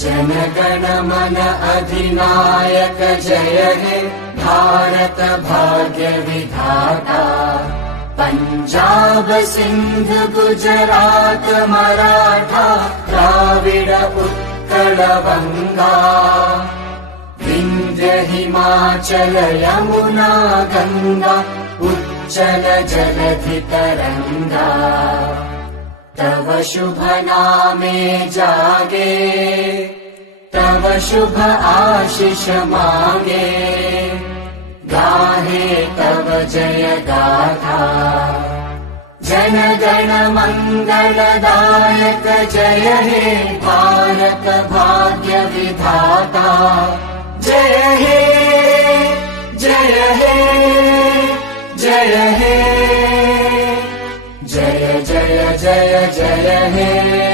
जनगण मन अधिनायक जय हे भारत भाग्य विधाता। पंजाब सिंध गुजरात मराठा द्राविड उत्कल बंगा। विंध्य हिमाचल यमुना गंगा उच्चल जलधि तरंगा। तव शुभ नामे जागे तव शुभ आशीष मागे। गाहे तव जय गाथा जनगण मंगलदायक जय हे भारत भाग्य विधाता। जय हे जय हे जय हे जय जय जय जय हे।